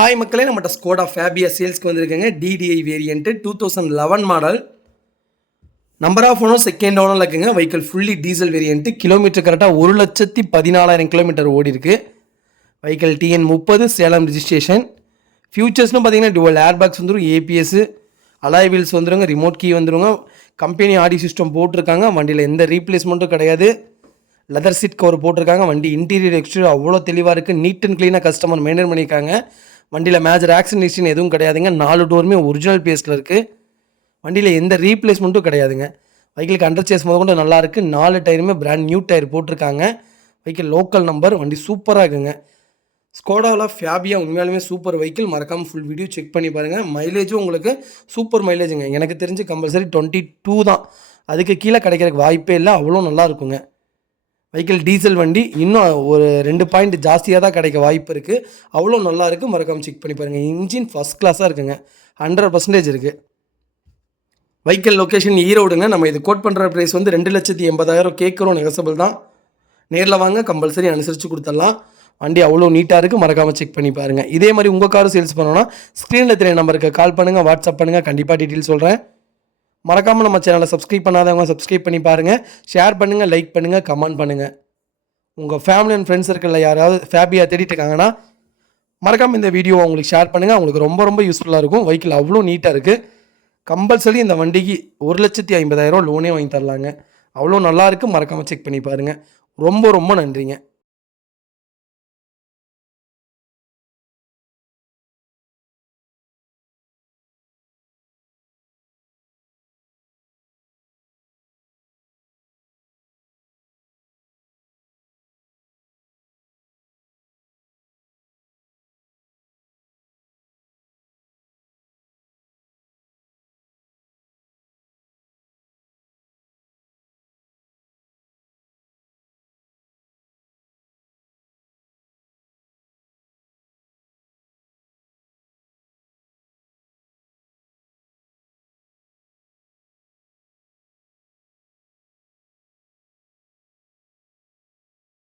Hi மக்களே, நம்மகிட்ட Skoda Fabia சேல்ஸ்க்கு வந்திருக்கேங்க. TDI variant 2011 model. Number of owner second ஓனரில் இருக்குங்க. Vehicle fully diesel variant. Kilometre கரெக்டாக 1,14,000 கிலோமீட்டர் ஓடி இருக்குது. Vehicle TN 30 Salem registration. ஃபியூச்சர்ஸ்னு பார்த்தீங்கன்னா டுவல் ஏர்பேக்ஸ் வந்துடும், APS, அலாய் வீல்ஸ் வந்துடுங்க, ரிமோட் கீ வந்துடுங்க. கம்பெனி ஆடியோ சிஸ்டம் போட்டிருக்காங்க. வண்டியில் எந்த ரீப்ளேஸ்மெண்ட்டும் கிடையாது. லெதர் சீட் கவர் போட்டிருக்காங்க. வண்டி இன்டீரியர் எக்ஸ்டீரியர் அவ்வளோ தெளிவாக இருக்குது. நீட் அண்ட் க்ளீனாக கஸ்டமர் மெயின்டைன் பண்ணியிருக்காங்க. வண்டியில் மேஜர் ஆக்சிடென்ட் ஹிஸ்ட்ரி எதுவும் கிடையாதுங்க. 4 டோருமே ஒரிஜினல் பேஸில் இருக்குது. வண்டியில் எந்த ரீப்ளேஸ்மெண்ட்டும் கிடையாதுங்க. வெஹிக்கிளுக்கு அண்டர் சேஸ் முதற்கொண்டு நல்லா இருக்குது. 4 டயருமே பிராண்ட் நியூ டயர் போட்டிருக்காங்க. Vehicle local number. வண்டி சூப்பராக இருக்குங்க. ஸ்கோடாவில் ஃபேபியா உண்மையாலுமே சூப்பர் வெஹிக்கிள். மறக்காமல் ஃபுல் வீடியோ செக் பண்ணி பாருங்கள். மைலேஜும் உங்களுக்கு சூப்பர் மைலேஜுங்க. எனக்கு தெரிஞ்சு கம்பல்சரி 22 தான். அதுக்கு கீழே கிடைக்கிறதுக்கு வாய்ப்பே இல்லை. அவ்வளோ நல்லா இருக்குங்க. வெஹிக்கிள் டீசல் வண்டி. இன்னும் ஒரு 2 பாயிண்ட் ஜாஸ்தியாக தான் கிடைக்க வாய்ப்பு இருக்குது. அவ்வளோ நல்லா இருக்குது. மறக்காமல் செக் பண்ணி பாருங்கள். இன்ஜின் ஃபஸ்ட் கிளாஸாக இருக்குங்க. 100% இருக்குது. வெஹிக்கிள் லொக்கேஷன் ஈரோடுங்க. நம்ம இது கோட் பண்ணுற ப்ரைஸ் வந்து 2,80,000 கேட்குறோம். நெகசபிள் தான். நேரில் வாங்க, கம்பல்சரி அனுசரித்து கொடுத்துடலாம். வண்டி அவ்வளோ நீட்டாக இருக்குது. மறக்காமல் செக் பண்ணி பாருங்கள். இதே மாதிரி உங்கள் காரும் சேல்ஸ் பண்ணணும்னா ஸ்க்ரீனில் தெரிய நம்பருக்கு கால் பண்ணுங்கள், வாட்ஸ்அப் பண்ணுங்கள். கண்டிப்பாக டீட்டெயில் சொல்கிறேன். மறக்காமல் நம்ம சேனலை சப்ஸ்கிரைப் பண்ணாதவங்க சப்ஸ்கிரைப் பண்ணி பாருங்கள். ஷேர் பண்ணுங்கள், லைக் பண்ணுங்கள், கமெண்ட் பண்ணுங்கள். உங்கள் ஃபேமிலி அண்ட் ஃப்ரெண்ட்ஸ் சர்க்கிளில் யாராவது ஃபேபியா தேடிட்டு இருக்காங்கன்னா மறக்காமல் இந்த வீடியோவை உங்களுக்கு ஷேர் பண்ணுங்கள். அவங்களுக்கு ரொம்ப ரொம்ப யூஸ்ஃபுல்லாக இருக்கும். வெஹிக்கிள் அவ்வளோ நீட்டாக இருக்குது. கம்பல்சரி இந்த வண்டிக்கு 1,50,000 லோனே வாங்கி தரலாங்க. அவ்வளோ நல்லாயிருக்கு. மறக்காமல் செக் பண்ணி பாருங்கள். ரொம்ப ரொம்ப நன்றிங்க.